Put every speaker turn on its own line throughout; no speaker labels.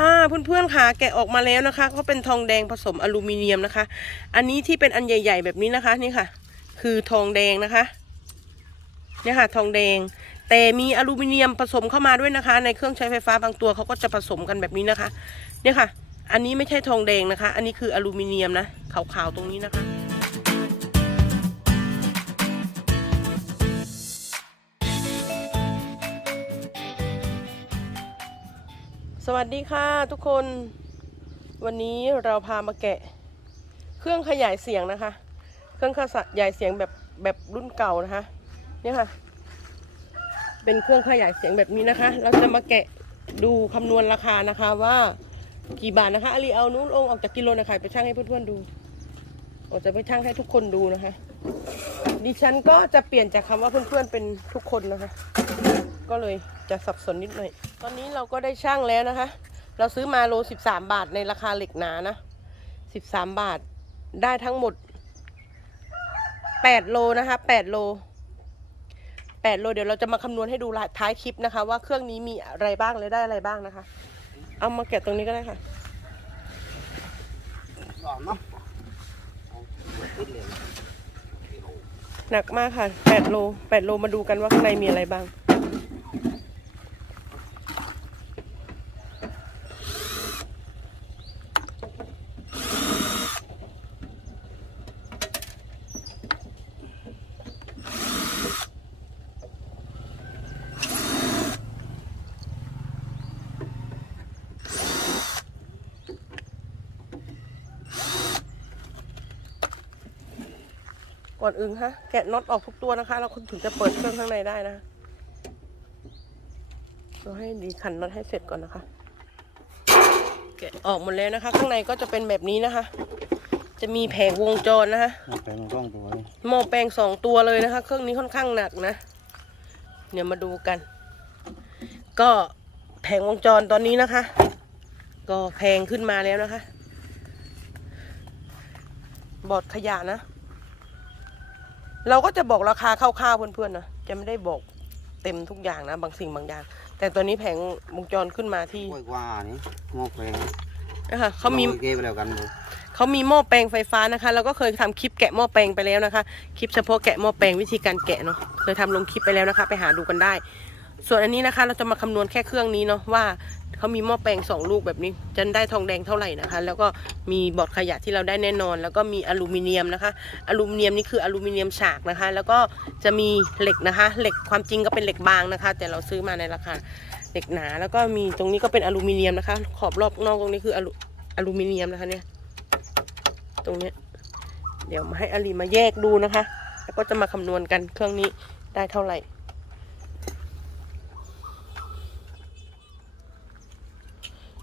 อ่าเพื่อนๆค่ะแกะออกมาแล้วนะคะ ก็เป็นทองแดงผสมอลูมิเนียมนะคะ อันนี้ที่เป็นอันใหญ่ ๆ แบบนี้นะคะนี่ค่ะ คือทองแดงนะคะเนี่ยค่ะ ทองแดง แต่มีอลูมิเนียมผสมเข้ามาด้วยนะคะ ในเครื่องใช้ไฟฟ้าบางตัวเขาก็จะผสมกันแบบนี้นะคะ เนี่ยค่ะ อันนี้ไม่ใช่ทองแดงนะคะ อันนี้คืออลูมิเนียมนะขาวๆตรงนี้นะคะ สวัสดีค่ะทุกคนวันนี้เราพามาแกะ เครื่องขยายเสียงนะคะ เครื่องขยายเสียงแบบแบบรุ่นเก่านะคะเนี่ยค่ะ เป็นเครื่องขยายเสียงแบบนี้นะคะ เราจะมาแกะดูคำนวณราคานะคะว่ากี่บาทนะคะอาลีเอานู้นองออกจากกิโลนะคะไปชั่งให้เพื่อนๆดูออกจะไปชั่งให้ทุกคนดูนะคะ ดิฉันก็จะเปลี่ยนจากคำว่าเพื่อนๆเป็นทุกคนนะคะ ก็เลยจะสับสนนิดหน่อย ตอนนี้เราก็ได้ช่างแล้วนะคะ เราซื้อมาโลสิบสามบาทในราคาเหล็กหนานะสิบสามบาทได้ทั้งหมดแปดโลนะคะแปดโลแปดโลเดี๋ยวเราจะมาคำนวณให้ดูท้ายคลิปนะคะ ว่าเครื่องนี้มีอะไรบ้างและได้อะไรบ้างนะคะ เอามาแกะตรงนี้ก็ได้ค่ะ
หลอมเนาะติดเลย
หนักมากค่ะแปดโลแปดโลมาดูกันว่าข้างในมีอะไรบ้าง ก่อนอื่นฮะแกะน็อตออกทุกตัวนะคะเราถึงจะเปิดเครื่องข้างในได้นะเราให้ดีขันน็อตให้เสร็จก่อนนะคะ แกะออกหมดแล้วนะคะ ข้างในก็จะเป็นแบบนี้นะคะ จะมีแผงวงจรนะคะ
มันเป็นกล้องตัวนี้
หม้อแปลงสองตัวเลยนะคะ เครื่องนี้ค่อนข้างหนักนะ เดี๋ยวมาดูกัน ก็แผงวงจรตอนนี้นะคะ ก็แพงขึ้นมาแล้วนะคะ บอร์ดขยะนะ เราก็จะบอกราคาคร่าวๆเพื่อนๆนะจะไม่ได้บอกเต็มทุกอย่างนะ บางสิ่งบางอย่าง แต่ตอนนี้แผงวงจรขึ้นมาที่
กล้วยกว่านี่หม้อแปลง
นะคะเขามี
อเกไปแล้วกันดู
เขามีหม้อแปลงไฟฟ้านะคะเราก็เคยทำคลิปแกะหม้อแปลงไปแล้วนะคะ คลิปเฉพาะแกะหม้อแปลงวิธีการแกะเนาะเคยทำลงคลิปไปแล้วนะคะ ไปหาดูกันได้ ส่วนอันนี้นะคะ เราจะมาคำนวณแค่เครื่องนี้เนาะว่าเขามีหม้อแปลงสองลูกแบบนี้จะได้ทองแดงเท่าไหร่นะคะ แล้วก็มีบอดขยะที่เราได้แน่นอน แล้วก็มีอลูมิเนียมนะคะ อลูมิเนียมนี่คืออลูมิเนียมฉากนะคะ แล้วก็จะมีเหล็กนะคะ เหล็กความจริงก็เป็นเหล็กบางนะคะ แต่เราซื้อมาในราคาเหล็กหนา แล้วก็มีตรงนี้ก็เป็นอลูมิเนียมนะคะ ขอบรอบนอกตรงนี้คืออลูอลูมิเนียมนะคะเนี่ย ตรงนี้ เดี๋ยวมาให้อลีมาแยกดูนะคะ แล้วก็จะมาคำนวณกันเครื่องนี้ได้เท่าไหร่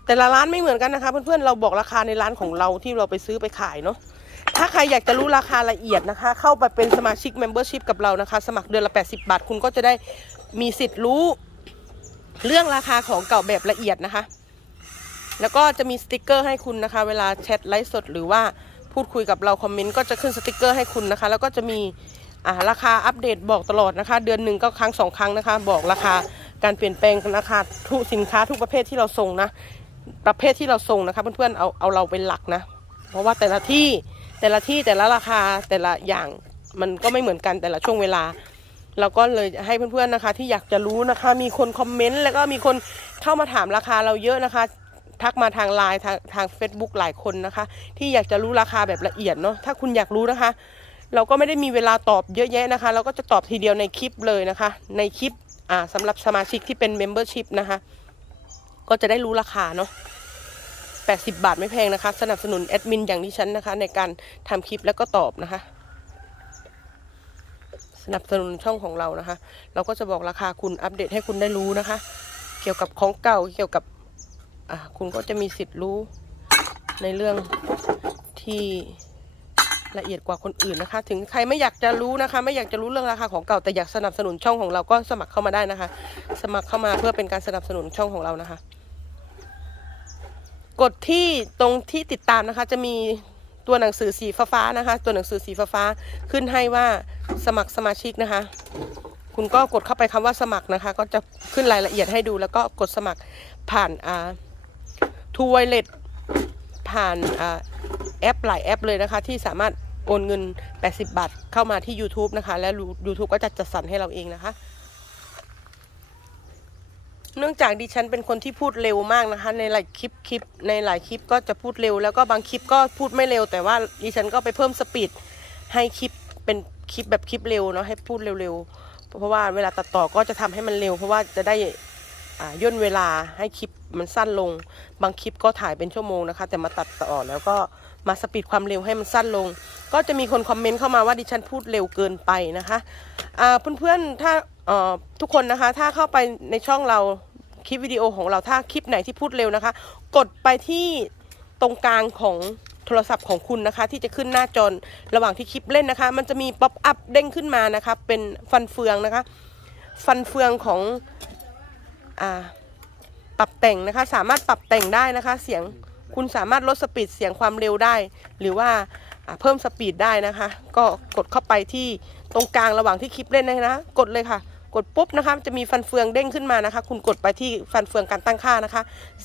แต่ละร้านไม่เหมือนกันนะคะ เพื่อนๆเราบอกราคาในร้านของเราที่เราไปซื้อไปขายเนาะถ้าใครอยากจะรู้ราคาละเอียดนะคะ เข้าไปเป็นสมาชิก Membership กับเรานะคะ สมัครเดือนละ 80 บาท คุณก็จะได้มีสิทธิ์รู้ เรื่องราคาของเก่าแบบละเอียดนะคะ แล้วก็จะมีสติกเกอร์ให้คุณนะคะ เวลาแชทไลฟ์สดหรือว่าพูดคุยกับเราคอมเมนต์ก็จะขึ้นสติกเกอร์ให้คุณนะคะ แล้วก็จะมีราคาอัปเดตบอกตลอดนะคะ เดือนหนึ่งก็ครั้งสองครั้งนะคะ บอกราคาการเปลี่ยนแปลงราคาทุกสินค้าทุกประเภทที่เราส่งนะ ประเภทที่เราส่งนะคะเพื่อนๆเอาเอาเราเป็นหลักนะ เพราะว่าแต่ละที่แต่ละที่แต่ละราคาแต่ละอย่างมันก็ไม่เหมือนกันแต่ละช่วงเวลาเราก็เลยให้เพื่อนๆนะคะ ที่อยากจะรู้นะคะ มีคนคอมเมนต์แล้วก็มีคนเข้ามาถามราคาเราเยอะนะคะ ทักมาทางไลน์ทางทาง Facebook หลายคนนะคะ ที่อยากจะรู้ราคาแบบละเอียดเนาะถ้าคุณอยากรู้นะคะ เราก็ไม่ได้มีเวลาตอบเยอะแยะนะคะ เราก็จะตอบทีเดียวในคลิปเลยนะคะ ในคลิปอ่าสำหรับสมาชิกที่เป็น Membership นะคะ ก็จะได้รู้ราคาเนาะ 80 บาทไม่แพงนะคะ สนับสนุนแอดมินอย่างดิฉันนะคะ ในการทำคลิปแล้วก็ตอบนะคะ สนับสนุนช่องของเรานะคะ เราก็จะบอกราคาคุณอัปเดตให้คุณได้รู้นะคะ เกี่ยวกับของเก่าเกี่ยวกับอ่าคุณก็จะมีสิทธิ์รู้ในเรื่องที่ละเอียดกว่าคนอื่นนะคะ ถึงใครไม่อยากจะรู้นะคะ ไม่อยากจะรู้เรื่องราคาของเก่าแต่อยากสนับสนุนช่องของเราก็สมัครเข้ามาได้นะคะ สมัครเข้ามาเพื่อเป็นการสนับสนุนช่องของเรานะคะ กดที่ตรงที่ติดตามนะคะ จะมีตัวหนังสือสีฟ้าๆนะคะ ตัวหนังสือสีฟ้าๆขึ้นให้ว่าสมัครสมาชิกนะคะ คุณก็กดเข้าไปคำว่าสมัครนะคะ ก็จะขึ้นรายละเอียดให้ดู แล้วก็กดสมัครผ่านอ่าทูไวเลตผ่านอ่าแอปหลายแอปเลยนะคะ ที่สามารถโอนเงิน 80 บาทเข้ามาที่ YouTube นะคะ และ YouTube ก็จะจัดสรรให้เราเองนะคะ เนื่องจากดิฉันเป็นคนที่พูดเร็วมากนะคะ ในหลายคลิปคลิปในหลายคลิปก็จะพูดเร็ว แล้วก็บางคลิปก็พูดไม่เร็ว แต่ว่าดิฉันก็ไปเพิ่มสปีดให้คลิปเป็นคลิปแบบคลิปเร็วเนาะให้พูดเร็วๆ เพราะว่าเวลาตัดต่อก็จะทำให้มันเร็ว เพราะว่าจะได้ย่นเวลาให้คลิปมันสั้นลง บางคลิปก็ถ่ายเป็นชั่วโมงนะคะ แต่มาตัดต่อแล้วก็ มาสปีดความเร็วให้มันสั้นลง ก็จะมีคนคอมเมนต์เข้ามาว่าดิฉันพูดเร็วเกินไปนะคะอ่าเพื่อนๆถ้าเอ่อทุกคนนะคะ ถ้าเข้าไปในช่องเราคลิปวิดีโอของเราถ้าคลิปไหนที่พูดเร็วนะคะ กดไปที่ตรงกลางของโทรศัพท์ของคุณนะคะ ที่จะขึ้นหน้าจอระหว่างที่คลิปเล่นนะคะ มันจะมีป๊อปอัพเด้งขึ้นมานะคะ เป็นฟันเฟืองนะคะ ฟันเฟืองของอ่าปรับแต่งนะคะ สามารถปรับแต่งได้นะคะ เสียง คุณสามารถลดสปีดเสียงความเร็วได้ หรือว่าเพิ่มสปีดได้นะคะ ก็กดเข้าไปที่ตรงกลางระหว่างที่คลิปเล่นนะกดเลยค่ะ กดปุ๊บนะคะจะมีฟันเฟืองเด้งขึ้นมานะคะ คุณกดไปที่ฟันเฟืองการตั้งค่านะคะ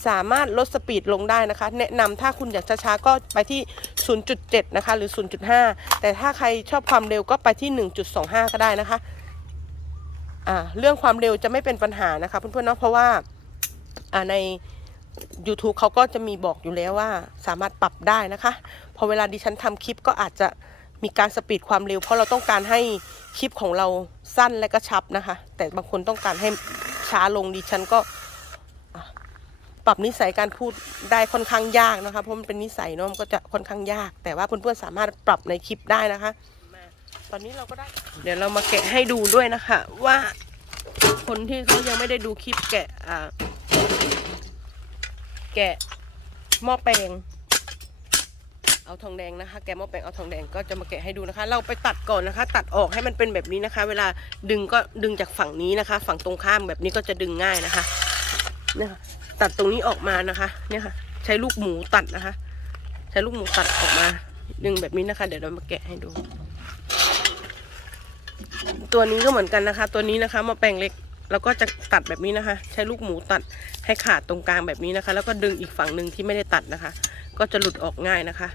สามารถลดสปีดลงได้นะคะ แนะนำถ้าคุณอยากช้าๆก็ไปที่ 0.7 นะคะ หรือ 0.5 แต่ถ้าใครชอบความเร็วก็ไปที่ 1.25 ก็ได้นะคะอ่าเรื่องความเร็วจะไม่เป็นปัญหานะคะเพื่อนๆเนาะเพราะว่าอ่าใน YouTube เขาก็จะมีบอกอยู่แล้วว่าสามารถปรับได้นะคะ พอเวลาดิฉันทำคลิปก็อาจจะมีการสปีดความเร็ว เพราะเราต้องการให้คลิปของเราสั้นและกระชับนะคะ แต่บางคนต้องการให้ช้าลงดิฉันก็ปรับนิสัยการพูดได้ค่อนข้างยากนะคะเพราะมันเป็นนิสัยเนาะมันก็จะค่อนข้างยาก แต่ว่าเพื่อนๆสามารถปรับในคลิปได้นะคะ ตอนนี้เราก็ได้ เดี๋ยวเรามาแกะให้ดูด้วยนะคะ ว่าคนที่เขายังไม่ได้ดูคลิปแกะ แกะหม้อแปลง เอาทองแดงนะคะ แกะหม้อแปลงเอาทองแดงก็จะมาแกะให้ดูนะคะ เราไปตัดก่อนนะคะ ตัดออกให้มันเป็นแบบนี้นะคะ เวลาดึงก็ดึงจากฝั่งนี้นะคะ ฝั่งตรงข้ามแบบนี้ก็จะดึงง่ายนะคะเนี่ยค่ะตัดตรงนี้ออกมานะคะ เนี่ยค่ะ ใช้ลูกหมูตัดนะคะ ใช้ลูกหมูตัดออกมา ดึงแบบนี้นะคะ เดี๋ยวเรามาแกะให้ดู ตัวนี้ก็เหมือนกันนะคะ ตัวนี้นะคะม้อแปลงเล็ก เราก็จะตัดแบบนี้นะคะ ใช้ลูกหมูตัดให้ขาดตรงกลางแบบนี้นะคะ แล้วก็ดึงอีกฝั่งหนึ่งที่ไม่ได้ตัดนะคะ ก็จะหลุดออกง่ายนะคะ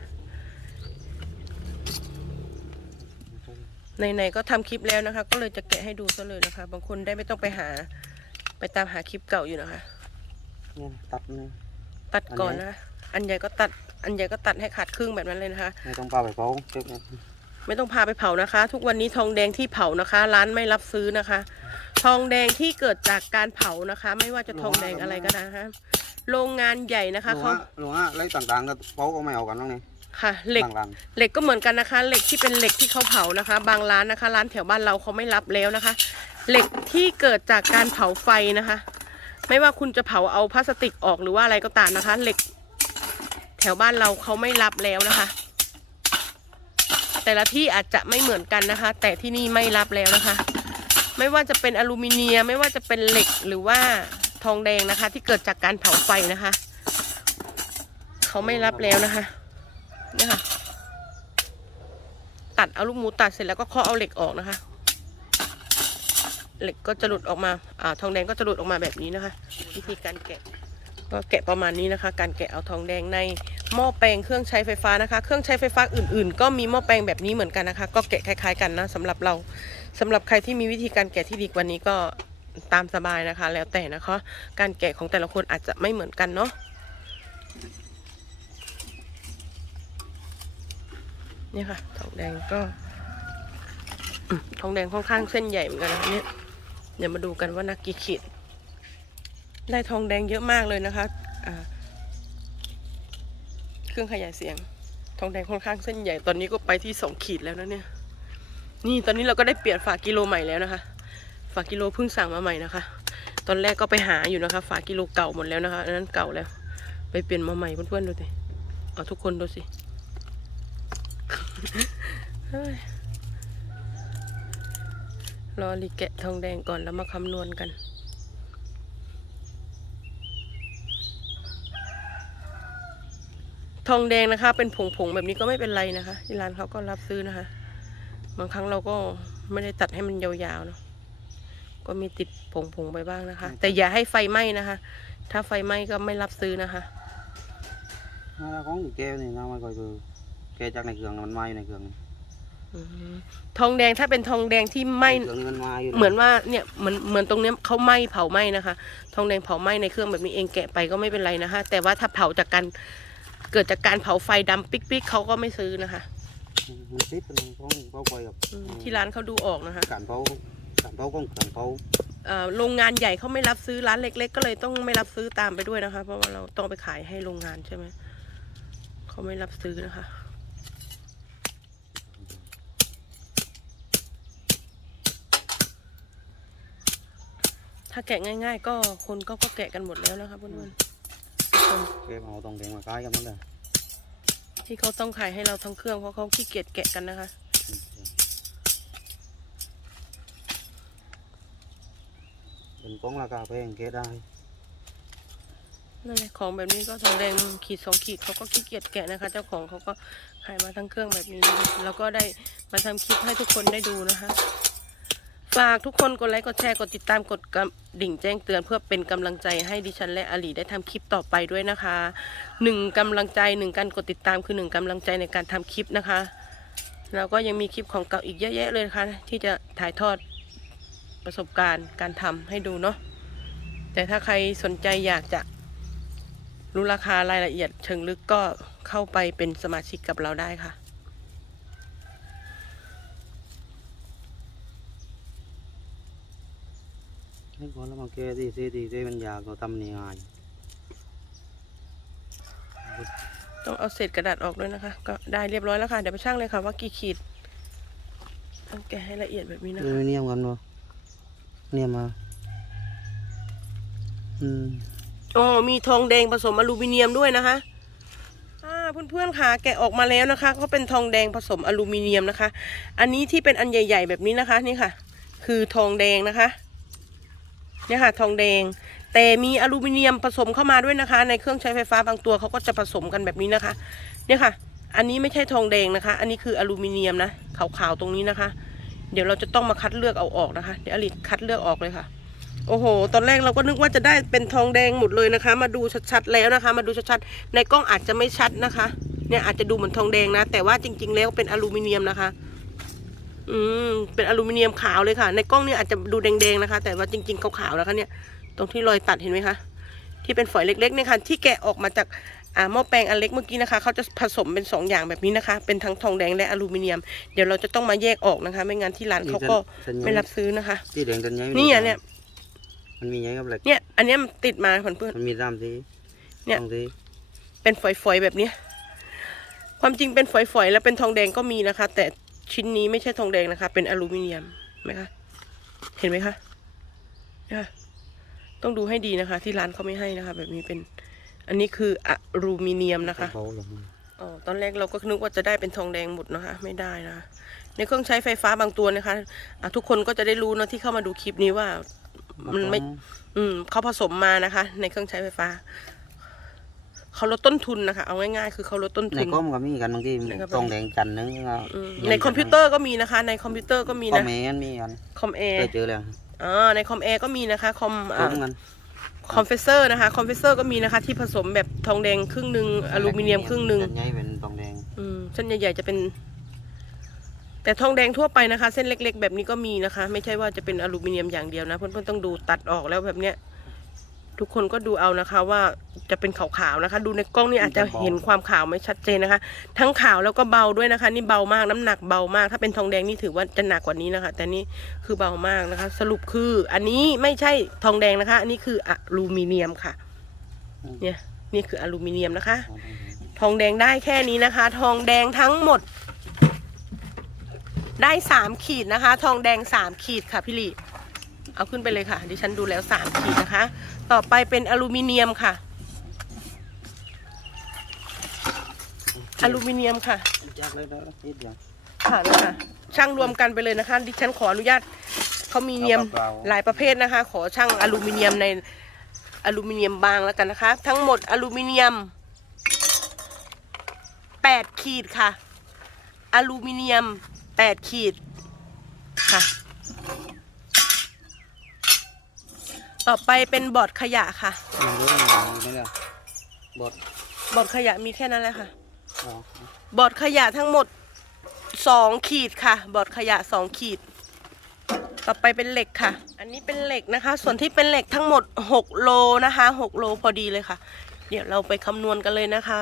ไหนๆก็ทำคลิปแล้วนะคะ ก็เลยจะแกะให้ดูซะเลยนะคะ บางคนได้ไม่ต้องไปหา ไปตามหาคลิปเก่าอยู่นะคะ
เนี่ยตัดนี่
ตัดก่อนนะคะอันใหญ่ก็ตัด อันใหญ่ก็ตัดให้ขาดครึ่งแบบนั้นเลยนะคะ
ไม่ต้องปลาไปเผาเก็บไว้
ไม่ต้องพาไปเผานะคะ ทุกวันนี้ทองแดงที่เผานะคะ ร้านไม่รับซื้อนะคะ ทองแดงที่เกิดจากการเผานะคะ ไม่ว่าจะทองแดงอะไรก็ได้นะคะโรงงานใหญ่นะคะ
หลวง
เขา
อะหลวงอะอะไรต่างๆก็เผาก็ไม่เอากันแล้วนี่
ค่ะ เหล็ก
ต่าง
เหล็กก็เหมือนกันนะคะ เหล็กที่เป็นเหล็กที่เขาเผานะคะ บางร้านนะคะ ร้านแถวบ้านเราเขาไม่รับแล้วนะคะ เหล็กที่เกิดจากการเผาไฟนะคะ ไม่ว่าคุณจะเผาเอาพลาสติกออกหรือว่าอะไรก็ตามนะคะ เหล็ก แถวบ้านเราเขาไม่รับแล้วนะคะ แต่ละที่อาจจะไม่เหมือนกันนะคะ แต่ที่นี่ไม่รับแล้วนะคะ ไม่ว่าจะเป็นอลูมิเนียมไม่ว่าจะเป็นเหล็กหรือว่าทองแดงนะคะ ที่เกิดจากการเผาไฟนะคะ เขาไม่รับแล้วนะคะนี่ค่ะตัดเอาลูกหมูตัดเสร็จแล้วก็เคาะเอาเหล็กออกนะคะ เหล็กก็จะหลุดออกมาอ่าทองแดงก็จะหลุดออกมาแบบนี้นะคะ วิธีการแกะ ก็แกะประมาณนี้นะคะ การแกะเอาทองแดงในหม้อแปลงเครื่องใช้ไฟฟ้านะคะ เครื่องใช้ไฟฟ้าอื่นๆ ก็มีหม้อแปลงแบบนี้เหมือนกันนะคะ ก็แกะคล้ายๆกันนะสำหรับเราสำหรับใครที่มีวิธีการแกะที่ดีกว่านี้ก็ตามสบายนะคะ แล้วแต่นะคะ การแกะของแต่ละคนอาจจะไม่เหมือนกันเนาะนี่ค่ะทองแดงก็ทองแดงค่อนข้างเส้นใหญ่เหมือนกันนะเนี่ยเดี๋ยวมาดูกันว่านักกี่ขีด ได้ทองแดงเยอะมากเลยนะคะเครื่องขยายเสียง ทองแดงค่อนข้างเส้นใหญ่ตอนนี้ก็ไปที่สองขีดแล้วนะเนี่ย นี่ตอนนี้เราก็ได้เปลี่ยนฝากิโลใหม่แล้วนะคะ ฝากิโลเพิ่งสั่งมาใหม่นะคะ ตอนแรกก็ไปหาอยู่นะคะ ฝากิโลเก่าหมดแล้วนะคะอันนั้นเก่าแล้ว ไปเปลี่ยนมาใหม่เพื่อนๆดูสิเอาทุกคนดูสิรอรีแกะทองแดงก่อนแล้วมาคำนวณกัน ทองแดงนะคะ เป็นผงๆแบบนี้ก็ไม่เป็นไรนะคะที่ร้านเขาก็รับซื้อนะคะ บางครั้งเราก็ไม่ได้ตัดให้มันยาวๆเนาะก็มีติดผงๆไปบ้างนะคะ แต่อย่าให้ไฟไหม้นะคะ ถ้าไฟไหม้ก็ไม่รับซื้อนะคะ
อ่าของแกนี่น้ำมันก็คือแกจากในเครื่องน่ะมันมาอยู่ในเครื่องนี่
อืมทองแดงถ้าเป็นทองแดงที่ไหม้
เครื่องนี่มันมาอยู่
เหมือนว่าเนี่ยเหมือนเหมือนตรงเนี้ยเขาไหม้เผาไหม้นะคะ ทองแดงเผาไหม้ในเครื่องแบบนี้เองแกะไปก็ไม่เป็นไรนะคะ แต่ว่าถ้าเผาจากการ เกิดจากการเผาไฟดำปิ๊กๆเขาก็ไม่ซื้อนะคะ
มันติดเป็นของเผาไฟกับ
อืมที่ร้านเขาดูออกนะคะ
การเผาการเผาของเครื่องเผา
เอ่อโรงงานใหญ่เขาไม่รับซื้อร้านเล็ก ๆ ก็เลยต้องไม่รับซื้อตามไปด้วยนะคะ เพราะว่าเราต้องไปขายให้โรงงานใช่ไหมเขาไม่รับซื้อนะคะถ้าแกะง่าย ๆ ก็คนก็ก็แกะกันหมดแล้วนะคะเพื่อนๆ คน
แกมาเอาตรงแดงมาคล้ายกันนั่นแหละ
ที่เขาต้องขายให้เราทั้งเครื่องเพราะเขาขี้เกียจแกะกันนะคะ
เป็นของราคาแพงแกได้
นั่นแหละของแบบนี้ก็ทองแดงขีดสองขีดเขาก็ขี้เกียจแกะนะคะ เจ้าของเขาก็ขายมาทั้งเครื่องแบบนี้นะคะแล้วก็ได้มาทำคลิปให้ทุกคนได้ดูนะคะ ฝากทุกคนกดไลค์กดแชร์กดติดตามกดกระดิ่งแจ้งเตือนเพื่อเป็นกำลังใจให้ดิฉันและอาลีได้ทำคลิปต่อไปด้วยนะคะหนึ่งกำลังใจหนึ่งการกดติดตามคือหนึ่งกำลังใจในการทำคลิปนะคะแล้วก็ยังมีคลิปของเก่าอีกเยอะแยะเลยนะคะที่จะถ่ายทอดประสบการณ์การทำให้ดูเนาะแต่ถ้าใครสนใจอยากจะรู้ราคารายละเอียดเชิงลึกก็เข้าไปเป็นสมาชิกกับเราได้ค่ะ
ให้ก่อนแล้วมาแกที่เซที่เซมันยากเราทำนี่ง่าย
ต้องเอาเศษกระดาษออกด้วยนะคะ ก็ได้เรียบร้อยแล้วค่ะ เดี๋ยวไปช่างเลยค่ะว่ากี่ขีดต้องแกะให้ละเอียดแบบนี้นะ
เออ
คะ
เนี่ยมกันวะเนี่ยมาอืม
อ๋อมีทองแดงผสมอลูมิเนียมด้วยนะคะอ่าเพื่อนๆค่ะแกะออกมาแล้วนะคะ ก็เป็นทองแดงผสมอลูมิเนียมนะคะ อันนี้ที่เป็นอันใหญ่ ๆ แบบนี้นะคะ นี่ค่ะ คือทองแดงนะคะ เนี่ยค่ะ ทองแดง แต่มีอลูมิเนียมผสมเข้ามาด้วยนะคะ ในเครื่องใช้ไฟฟ้าบางตัวเขาก็จะผสมกันแบบนี้นะคะ เนี่ยค่ะ อันนี้ไม่ใช่ทองแดงนะคะ อันนี้คืออลูมิเนียมนะขาวๆตรงนี้นะคะ เดี๋ยวเราจะต้องมาคัดเลือกเอาออกนะคะ เดี๋ยวอลิคัดเลือกออกเลยค่ะโอ้โห ตอนแรกเราก็นึกว่าจะได้เป็นทองแดงหมดเลยนะคะ มาดูชัดๆแล้วนะคะ มาดูชัดๆ ในกล้องอาจจะไม่ชัดนะคะ เนี่ยอาจจะดูเหมือนทองแดงนะ แต่ว่าจริง ๆ แล้วเป็นอลูมิเนียมนะคะ อืมเป็นอลูมิเนียมขาวเลยค่ะ ในกล้องเนี่ยอาจจะดูแดงๆนะคะ แต่ว่าจริงๆขาวๆนะคะเนี่ย ตรงที่รอยตัดเห็นไหมคะ ที่เป็นฝอยเล็กๆเนี่ยค่ะ ที่แกะออกมาจากอ่าหม้อแปลงอันเล็กเมื่อกี้นะคะ เขาจะผสมเป็นสองอย่างแบบนี้นะคะ เป็นทั้งทองแดงและอลูมิเนียม เดี๋ยวเราจะต้องมาแยกออกนะคะ ไม่งั้นที่ร้านเขาก็ไม่รับซื้อนะคะ
ที่แดงกันยัย
นี่อะเนี่ย
มันมียัยกับเหล็ก
เนี่ย อันเนี้ยมันติดมาเพื่อน
มันมีสามสี
เนี่ย
สองสี
ๆเป็นฝอยๆแบบเนี้ยความจริงเป็นฝอยๆแล้วเป็นทองแดงก็มีนะคะ แต่ ชิ้นนี้ไม่ใช่ทองแดงนะคะ เป็นอลูมิเนียมไหมคะ เห็นไหมคะเนี่ยต้องดูให้ดีนะคะ ที่ร้านเขาไม่ให้นะคะ แบบนี้เป็น อันนี้คืออลูมิเนียมนะคะ
เบาอย่างนี้
อ๋อตอนแรกเราก็นึกว่าจะได้เป็นทองแดงหมดนะคะ ไม่ได้นะในเครื่องใช้ไฟฟ้าบางตัวนะคะอะทุกคนก็จะได้รู้เนอะที่เข้ามาดูคลิปนี้ว่า มันไม่ อืมเขาผสมมานะคะ ในเครื่องใช้ไฟฟ้า เขาลดต้นทุนนะคะเอาง่ายๆคือเขาลดต้น
ใน
ทุน
กล้องก็มีกันบางที
ในกล้อง
ตองแดงจันทร์นึงก็
อืม
ย็
ในคอมพิวเตอร์ก็มีนะคะ ในคอมพิวเตอร์ก็มี
ก็
นะ
มีกันมีกัน
คอมแอ
เค
ร์
ยเจอแล้ว
อ๋อในคอมแอร์ก็มีนะคะคอม
ตรงกัน
คอมเฟสเซอร์นะคะคอมเฟสเซอร์ก็มีนะคะที่ผสมแบบทองแดงครึ่งหนึ่งอลูมิเนียมครึ่งหนึ่ง
เส้นใยเป็นทองแดง
อืมเส้นใหญ่ๆจะเป็น แต่ทองแดงทั่วไปนะคะ เส้นเล็ก ๆ แบบนี้ก็มีนะคะ ไม่ใช่ว่าจะเป็นอลูมิเนียมอย่างเดียวนะเพื่อนๆต้องดูตัดออกแล้วแบบเนี้ย ทุกคนก็ดูเอานะคะว่าจะเป็นขาวๆนะคะ ดูในกล้องนี่อาจจะเห็นความขาวไม่ชัดเจนนะคะ ทั้งขาวแล้วก็เบาด้วยนะคะ นี่เบามากน้ำหนักเบามาก ถ้าเป็นทองแดงนี่ถือว่าจะหนักกว่านี้นะคะ แต่นี่คือเบามากนะคะ สรุปคืออันนี้ไม่ใช่ทองแดงนะคะ อันนี้คืออลูมิเนียมค่ะ เนี่ยนี่คืออลูมิเนียมนะคะ ทองแดงได้แค่นี้นะคะ ทองแดงทั้งหมด ได้สามขีดนะคะ ทองแดงสามขีดค่ะพี่ลี เอาขึ้นไปเลยค่ะ ดิฉันดูแล้วสามขีดนะคะ ต่อไปเป็นอลูมิเนียมค่ะ อลูมิเนียมค่ะ
จากเลยนะนิดเดียว
ค่ะนะคะช่างรวมกันไปเลยนะคะ ดิฉันขออนุญาตเขามีเนียม
เอาเปล่าๆ
หลายประเภทนะคะ ขอช่างอลูมิเนียมในอลูมิเนียมบางแล้วกันนะคะ ทั้งหมดอลูมิเนียมแปดขีดค่ะ อลูมิเนียมแปดขีดค่ะ ต่อไปเป็นบอร์ดขยะค่ะ
อย่างนี้อย่างนี้เลยบด
บอร์ดขยะมีแค่นั้นแหละค่ะ
อ๋อบ
อร์ดขยะทั้งหมดสองขีดค่ะ บอร์ดขยะสองขีด ต่อไปเป็นเหล็กค่ะ อันนี้เป็นเหล็กนะคะ ส่วนที่เป็นเหล็กทั้งหมดหกโลนะคะหกโลพอดีเลยค่ะ เดี๋ยวเราไปคำนวณกันเลยนะคะ